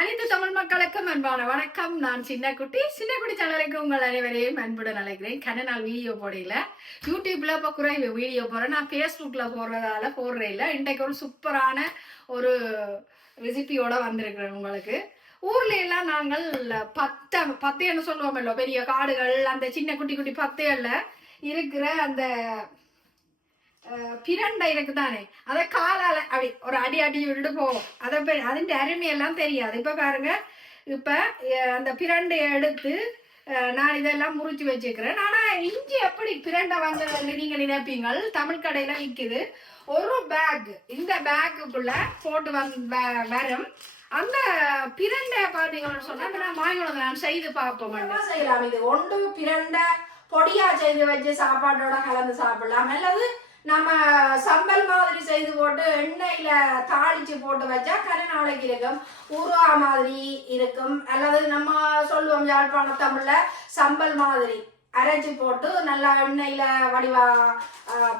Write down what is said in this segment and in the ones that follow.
அனைத்து தமிழ் மக்களுக்கும் அன்பான வணக்கம். நான் சின்னக்குட்டி. சின்னக்குட்டி சேனலுக்கு உங்கள் அனைவரையும் அன்புடன் அழைக்கிறேன். கன நாள் வீடியோ போடையில யூடியூப்ல இப்போ குறைவு வீடியோ போறேன் நான் ஃபேஸ்புக்ல போடுறதால போடுறேன் இல்லை. இன்றைக்கு ஒரு சூப்பரான ஒரு ரெசிபியோட வந்திருக்கிறேன் உங்களுக்கு. ஊர்ல எல்லாம் நாங்கள் பத்தை பத்தையன்னு சொல்லுவோமല്ലോ பெரிய காடுகள் அந்த சின்ன குட்டி குட்டி பத்தையல்ல இருக்கிற அந்த பிரண்டை இருக்கு தானே அதை காலால அப்படி ஒரு அடி அடி விட்டு போவோம் அதை பெ- அதிന്റെ அருமையெல்லாம் தெரியாது இப்ப பாருங்க இப்ப அந்த பிரண்டை எடுத்து நான் இதெல்லாம் முறிச்சு வச்சுக்கிறேன் ஆனா இஞ்சி எப்படி பிரண்டை வந்ததுன்னு நீங்க நினைப்பீங்கள் தமிழ் கடையில விற்குது ஒரு பேக் இந்த பேக்குக்குள்ள போட்டு வந் வ- வரும் அந்த பிரண்டை பாத்தீங்கன்னு சொன்னா நான் வாங்கி நான் செய்து பார்ப்போம் செய்யலாம் இது ஒன்று பிரண்டை பொடியா செய்து வச்சு சாப்பாட்டோட கலந்து சாப்பிடலாம் அல்லது நம்ம சம்பல் மாதிரி செய்து போட்டு எண்ணெயில தாளிச்சு போட்டு வச்சா கரை நாளைக்கு இருக்கும் ஊறுகா மாதிரி இருக்கும். அல்லது நம்ம சொல்லுவோம் யாழ்ப்பாண தமிழ்ல சம்பல் மாதிரி அரைச்சி போட்டு நல்லா எண்ணெயில வடிவா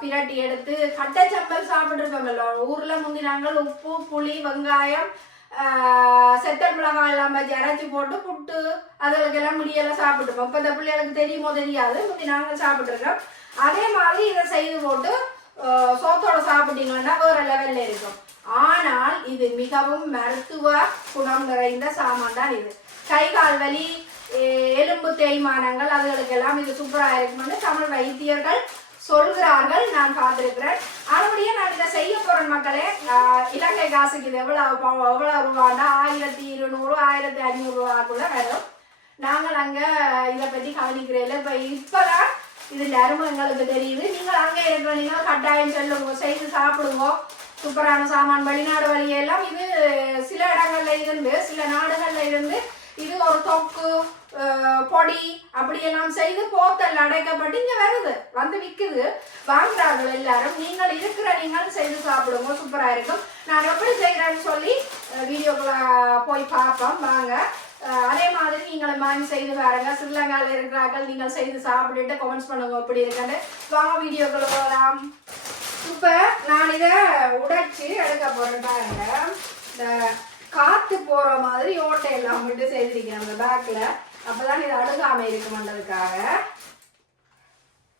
பிரட்டி எடுத்து கட்டை சம்பல் சாப்பிட்டுருப்போம்ல ஊர்ல முந்தி நாங்கள் உப்பு புளி வெங்காயம் செத்த செத்தல் மிளகாய் எல்லாம் வச்சு அரைச்சி போட்டு புட்டு அதுகளுக்கெல்லாம் முடியெல்லாம் சாப்பிட்டுருப்போம். இப்போ இந்த பிள்ளைகளுக்கு தெரியுமோ தெரியாது முந்தி நாங்கள் சாப்பிட்டுருக்கோம். அதே மாதிரி இதை செய்து போட்டு சோத்தோட சாப்பிட்டீங்கன்னா வேற லெவல்ல இருக்கும். ஆனால் இது மிகவும் மருத்துவ குணம் நிறைந்த சாமான் தான் இது. கை கால் வலி எலும்பு தேய்மானங்கள் அதுகளுக்கெல்லாம் இது சூப்பராக இருக்கும்னு தமிழ் வைத்தியர்கள் சொல்கிறார்கள். நான் பார்த்திருக்கிறேன். அதுபடியே நான் இதை செய்ய போறேன் மக்களே. இலங்கை காசுக்கு இது எவ்வளவு எவ்வளவு ரூபாண்டா ஆயிரத்தி இருநூறு ஆயிரத்தி ஐநூறு கூட வரும். நாங்கள் அங்க இதை பத்தி கவனிக்கிறேன் இப்ப இப்பதான் இதில் அருமை எங்களுக்கு தெரியுது. நீங்கள் அங்கே இருக்கிற நீங்கள் கட்டாயம் சொல்லுங்க செய்து சாப்பிடுங்க. சூப்பரான சாமான் வெளிநாடு வழியெல்லாம் இது சில இடங்கள்ல இருந்து சில நாடுகள்ல இருந்து இது ஒரு தொக்கு பொடி அப்படியெல்லாம் செய்து போத்தல் அடைக்கப்பட்டு இங்கே வருது. வந்து விற்குது வாங்குறார்கள் எல்லாரும். நீங்கள் இருக்கிற நீங்கள் செய்து சாப்பிடுங்க. சூப்பராக இருக்கும். நான் எப்படி செய்கிறேன்னு சொல்லி வீடியோக்குள்ள போய் பார்ப்போம். வாங்க. அதே மாதிரி நீங்களும் மாதிரி செய்து பாருங்க. ஸ்ரீலங்காவில் இருக்கிறார்கள் நீங்கள் செய்து சாப்பிட்டுட்டு கமெண்ட்ஸ் பண்ணுங்க. எப்படி இருக்குன்னு. வாங்க வீடியோக்குள்ள போகலாம். இப்போ நான் இதை உடைச்சி எடுக்க போகிறேன் பாருங்க. இந்த காற்று போகிற மாதிரி ஓட்டை எல்லாம் விட்டு செய்திருக்கேன் அந்த பேக்கில் அப்போ தான் இது அழுகாம இருக்குமன்றதுக்காக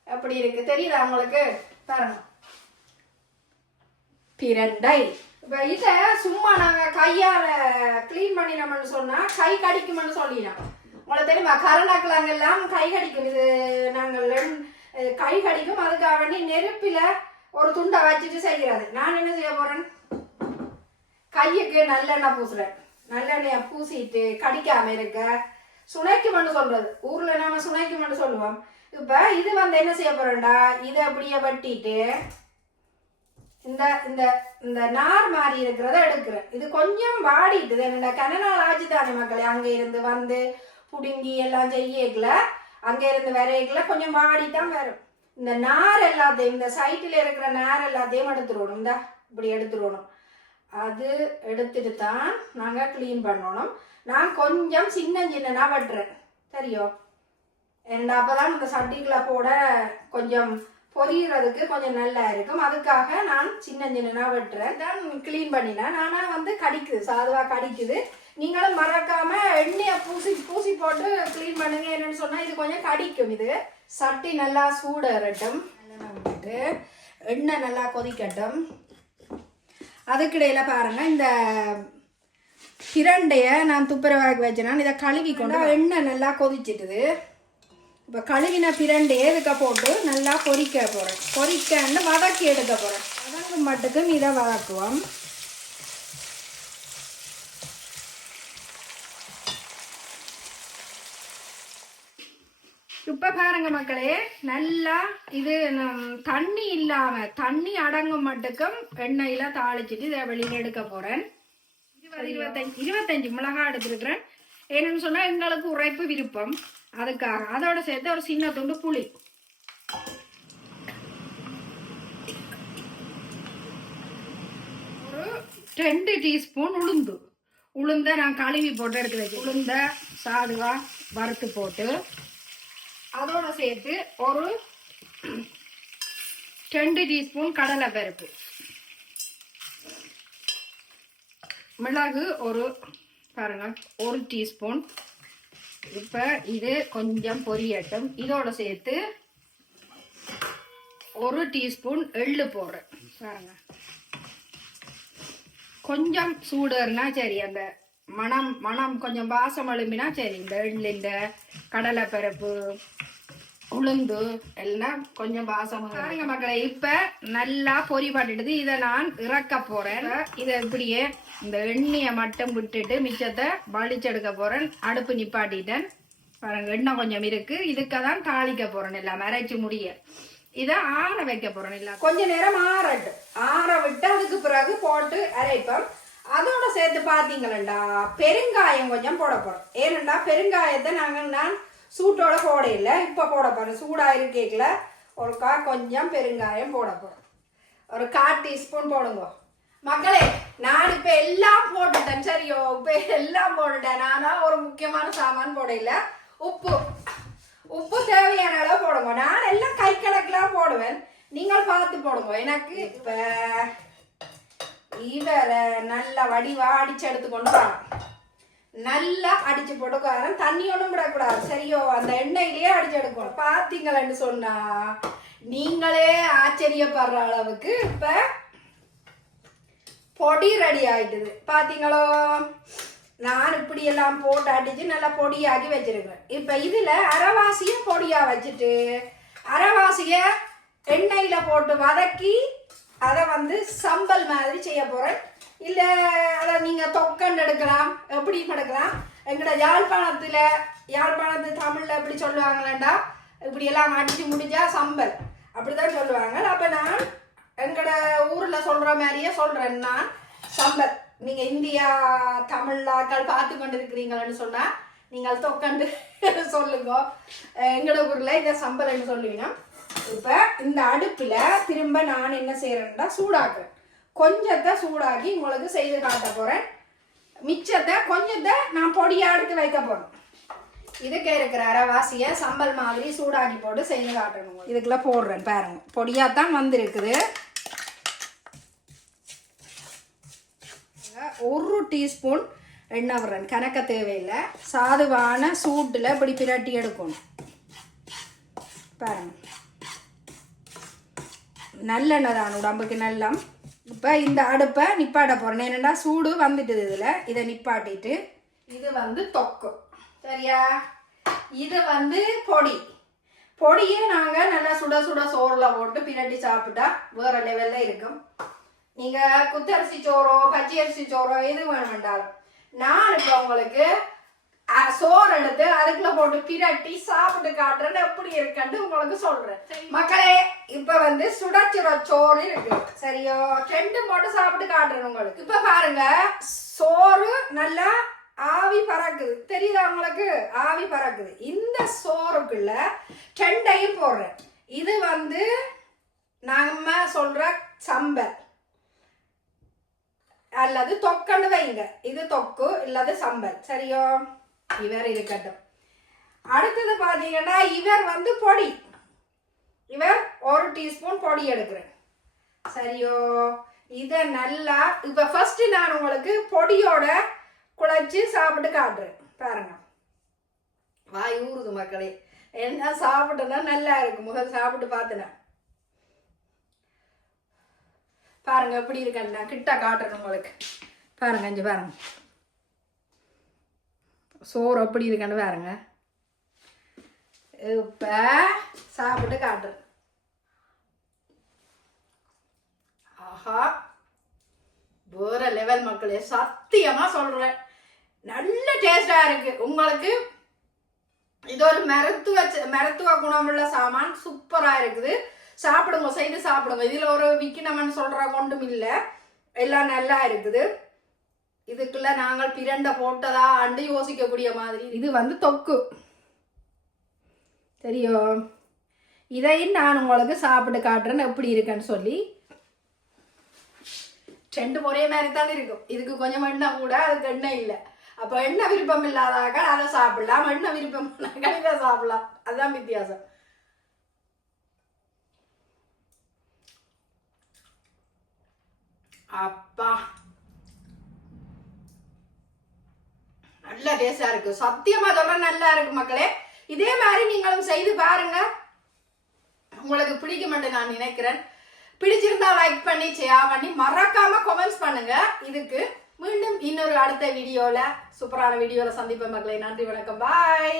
எப்படி இருக்கு? தெரியுதா உங்களுக்கு? பாருங்க. பிரண்டை. இப்போ இதை சும்மா நாங்கள் கையால் க்ளீன் பண்ணினோம்னு சொன்னால் கை கடிக்கும்னு சொல்லினோம். உங்களுக்கு தெரியுமா? கரண்டாக்கலாங்கெல்லாம் கை கடிக்கும் இது நாங்கள் கை கடிக்கும். அதுக்காக வேண்டி நெருப்பில் ஒரு துண்டை வச்சுட்டு செய்கிறது நான் என்ன செய்ய போகிறேன் கையுக்கு நல்லெண்ணெய் பூசுகிறேன் நல்லெண்ணெயை பூசிட்டு கடிக்காம இருக்க சுனைக்குமென்னு சொல்றது. ஊர்ல நாம சுனைக்குமென்னு சொல்லுவோம். இப்ப இது வந்து என்ன செய்ய போகிறேன்டா இதை அப்படியே வெட்டிட்டு இந்த இந்த இந்த நார் மாதிரி இருக்கிறத எடுக்கிறேன். இது கொஞ்சம் வாடிட்டுது என்னடா கனநாள் ஆச்சு தானே மக்களே அங்கே இருந்து வந்து புடுங்கி எல்லாம் செய்யல அங்கே இருந்து வரையக்கல கொஞ்சம் வாடி தான் வரும். இந்த நார் எல்லாத்தையும் இந்த சைட்டில் இருக்கிற நார் எல்லாத்தையும் எடுத்துருவணும் இந்த இப்படி எடுத்துருவணும் அது எடுத்துட்டு தான் நாங்கள் க்ளீன் பண்ணணும். நான் கொஞ்சம் சின்ன சின்னனாக வெட்டுறேன். சரியோ? என்னடா அப்போ தான் இந்த சட்டிக்குள்ள போட கொஞ்சம் பொரியிறதுக்கு கொஞ்சம் நல்லா இருக்கும். அதுக்காக நான் சின்ன சின்னனா வெட்டுறேன். தான் க்ளீன் பண்ணினேன் நானா வந்து கடிக்குது. சாதுவா கடிக்குது. நீங்களும் மறக்காம எண்ணெயை பூசி பூசி போட்டு க்ளீன் பண்ணுங்க. என்னன்னு சொன்னா இது கொஞ்சம் கடிக்கும். இது சட்டி நல்லா சூடறட்டும் விட்டுட்டு எண்ணெய் நல்லா கொதிக்கட்டும். அதுக்கிடையில பாருங்க இந்த பிரண்டைய நான் துப்புரவாக்கி வச்சேன்னா இதை கழுவி கொண்டு எண்ணெய் நல்லா கொதிச்சிட்டுது. இப்போ கழுவின பிரண்டு இதுக்க போட்டு நல்லா பொறிக்க போகிறேன் பொறிக்கன்னு வதக்கி எடுக்க போகிறேன் வதங்கும் மட்டுக்கும் இதை வதக்குவோம். இப்போ பாருங்க மக்களே நல்லா இது தண்ணி இல்லாம தண்ணி அடங்கும் மட்டுக்கும் எண்ணெயில் தாளிச்சிட்டு இதை வெளியில எடுக்க போறேன். இருபது இருபத்தஞ்சு இருபத்தஞ்சு மிளகாய் எடுத்துருக்குறேன். ஏன்னு சொன்னா எங்களுக்கு உரைப்பு விருப்பம். அதுக்காக. அதோட சேர்த்து ஒரு சின்ன துண்டு புளி. ஒரு ரெண்டு டீஸ்பூன் உளுந்து. உளுந்த நான் கழுவி போட்டு எடுத்து வச்சு உளுந்த சாதுவா வறுத்து போட்டு அதோட சேர்த்து ஒரு ரெண்டு டீஸ்பூன் கடலை பருப்பு. மிளகு ஒரு பாருங்க ஒரு டீஸ்பூன். இப்போ இது கொஞ்சம் பொரியட்டும். இதோட சேர்த்து ஒரு டீஸ்பூன் எள்ளு போடுறேன் பாருங்க. கொஞ்சம் சூடுனா சரி அந்த மணம் மணம் கொஞ்சம் வாசம் எழும்பினா சரி. இந்த எள்ளு இந்த கடலைப்பருப்பு உளுந்து எல்லாம் கொஞ்சம் பாசமாக பாருங்க மக்களை இப்ப நல்லா பொரி பாட்டுடுது. இதை நான் இறக்க போறேன். இதை இப்படியே இந்த எண்ணெயை மட்டும் விட்டுட்டு மிச்சத்தை வலிச்செடுக்க போறேன். அடுப்பு நிப்பாட்டிட்டேன். பாருங்க எண்ணெய் கொஞ்சம் இருக்கு. இதுக்கு தான் தாளிக்க போறேன் எல்லாம் அரைச்சு முடிய. இதை ஆற வைக்க போறேன் இல்ல கொஞ்ச நேரம் ஆறட்டும் ஆற விட்டு அதுக்கு பிறகு போட்டு அரைப்போம் அதோட சேர்த்து பாத்தீங்களா பெருங்காயம் கொஞ்சம் போட போறோம் ஏனண்டா பெருங்காயத்தை நாங்கள் நான் சூட்டோட போட இல்லை இப்போ போட போகிறேன் சூடாக இருக்கேக்கில் ஒரு கா கொஞ்சம் பெருங்காயம் போட போறோம் ஒரு கால் டீஸ்பூன் போடுங்க. மக்களே நான் இப்போ எல்லாம் போட்டுட்டேன். சரியோ இப்போ எல்லாம் போட்டுட்டேன். நானும் ஒரு முக்கியமான சாமான் போடல உப்பு. உப்பு தேவையான அளவு போடுங்க. நான் எல்லாம் கை கணக்கெலாம் போடுவேன். நீங்கள் பார்த்து போடுங்க. எனக்கு இப்போ இவரை நல்லா வடிவா அடிச்சு எடுத்துக்கொண்டு வரேன் நல்லா அடிச்சு போட்டுக்காரன் தண்ணி ஒன்றும் விடக்கூடாது சரியோ அந்த எண்ணெயிலேயே அடிச்சு எடுக்கணும் பார்த்தீங்களேன்னு சொன்னா நீங்களே ஆச்சரியப்படுற அளவுக்கு இப்ப பொடி ரெடி ஆயிட்டுது. பாத்தீங்களோ? நான் இப்படி எல்லாம் போட்டு அடிச்சு நல்லா பொடியாக்கி வச்சிருக்கேன். இப்ப இதுல அரைவாசிய பொடியா வச்சுட்டு அரைவாசிய எண்ணெயில போட்டு வதக்கி அதை வந்து சம்பல் மாதிரி செய்ய போறேன். இல்ல அதை நீங்க தொக்கண்டு எடுக்கலாம். எப்படி எடுக்கலாம் எங்கட யாழ்ப்பாணத்துல யாழ்ப்பாணத்து தமிழ்ல எப்படி சொல்லுவாங்களேண்டா? இப்படி எல்லாம் அடிச்சு முடிஞ்சா சம்பல். அப்படிதான் சொல்லுவாங்க. அப்ப நான் எங்கட ஊர்ல சொல்ற மாதிரியே சொல்றேன். நான் சம்பல். நீங்க இந்தியா தமிழாக்கள் பார்த்து கொண்டு இருக்கிறீங்கன்னு சொன்னா நீங்கள் தொக்கண்டு சொல்லுங்க. எங்கட ஊர்ல இதை சம்பல்னு சொல்லுவீங்க. இப்ப இந்த அடுப்புல திரும்ப நான் என்ன செய்யறேன்னா சூடாக்குறேன். கொஞ்சத்தை சூடாக்கி உங்களுக்கு செய்து காட்ட போறேன். மிச்சத்தை கொஞ்சத்தை நான் பொடியா எடுத்து வைக்க போறேன் இதுக்கு இருக்கிற அரைவாசியை சம்பல் மாதிரி சூடாக்கி போட்டு செய்து காட்டணும். இதுக்குள்ள போடுறேன் பாருங்க. பொடியா தான் வந்திருக்குது. ஒரு டீஸ்பூன் எண்ணெய் விடுறேன். கணக்க தேவையில்லை. சாதுவான சூட்டில் இப்படி பிரட்டி எடுக்கணும். பாருங்க. நல்லெண்ணெய் தான் உடம்புக்கு நல்லம். இப்போ இந்த அடுப்பை நிப்பாட்ட போகிறேன் என்னென்னா சூடு வந்துட்டுது இதில்? இதை நிப்பாட்டிட்டு இது வந்து தொக்கு. சரியா? இது வந்து பொடி. பொடியே நாங்கள் நல்லா சுட சுட சோறில் போட்டு பிரட்டி சாப்பிட்டா வேற லெவலில் இருக்கும். நீங்கள் குத்தரிசி சோறோ பச்சை அரிசி சோறோ எது வேணுமென்றாலும். நான் இப்போ உங்களுக்கு சோறு எடுத்து அதுக்குள்ள போட்டு பிரட்டி சாப்பிட்டு காட்டுறேன்னு எப்படி இருக்குன்னு உங்களுக்கு சொல்றேன். மக்களே இப்ப வந்து சுடச்சுட சோறு இருக்கு. சரியோ? ரெண்டு மட்டும் சாப்பிட்டு காட்டுறேன் உங்களுக்கு. இப்ப பாருங்க சோறு நல்லா ஆவி பறக்குது. தெரியுதா உங்களுக்கு? ஆவி பறக்குது. இந்த சோறுக்குள்ள ரெண்டையும் போடுறேன். இது வந்து நம்ம சொல்ற சம்பல். அல்லது தொக்கன்னு வைங்க. இது தொக்கு இல்லது சம்பல். சரியோ? இவர் இருக்கட்டும். அடுத்தது பாத்தீங்கன்னா இவர் வந்து பொடி. இவர் ஒரு டீஸ்பூன் பொடி எடுக்கிறேன். சரியோ? இதை நல்லா இப்போ ஃபஸ்ட்டு நான் உங்களுக்கு பொடியோட குழைச்சி சாப்பிட்டு காட்டுறேன். பாருங்க. வாய் ஊறுது மக்களே. என்ன சாப்பிட்டனா நல்லா இருக்கு. முதல் சாப்பிட்டு பார்த்தேன் பாருங்க எப்படி இருக்கேன் நான் கிட்ட காட்டுறேன் உங்களுக்கு. பாருங்க இங்க பாருங்க. சோறு எப்படி இருக்கேன்னு பாருங்க. இப்ப சாப்பிட்டு காட்டுறேன் ஆஹா வேற லெவல் மக்களே சத்தியமா சொல்றேன். நல்ல டேஸ்டா இருக்கு. உங்களுக்கு இது ஒரு மருத்துவ மருத்துவ குணமுள்ள சாமான் சூப்பரா இருக்குது. சாப்பிடுங்க செய்து சாப்பிடுங்க. இதுல ஒரு விக்கினமன் சொல்ற கொண்டும் இல்லை. எல்லாம் நல்லா இருக்குது. இதுக்குள்ள நாங்கள் பிரண்டை போட்டதா அண்டு யோசிக்கக்கூடிய மாதிரி. இது வந்து தொக்கு. சரியோ இதையும் நான் உங்களுக்கு சாப்பிட்டு காட்டுறேன்னு எப்படி இருக்கேன்னு சொல்லி. ரெண்டு ஒரே மாதிரி தான் இருக்கும். இதுக்கு கொஞ்சம் எண்ணெய் கூட அதுக்கு எண்ணெய் இல்லை. அப்போ எண்ணெய் விருப்பம் இல்லாதாக்க அதை சாப்பிடலாம். எண்ணெய் விருப்பம் இல்லாத இதை சாப்பிடலாம். அதுதான் வித்தியாசம். அப்பா. நல்ல டேஸ்டா இருக்கு. சத்தியமா சொல்றேன் நல்லா இருக்கு மக்களே. இதே மாதிரி நீங்களும் செய்து பாருங்க. உங்களுக்கு பிடிக்குமென்று நான் நினைக்கிறேன். பிடிச்சிருந்தா லைக் பண்ணி ஷேர் பண்ணி மறக்காம கமெண்ட்ஸ் பண்ணுங்க. இதுக்கு மீண்டும் இன்னொரு அடுத்த வீடியோல சூப்பரான வீடியோல சந்திப்பேன் மக்களை நன்றி வணக்கம். பாய்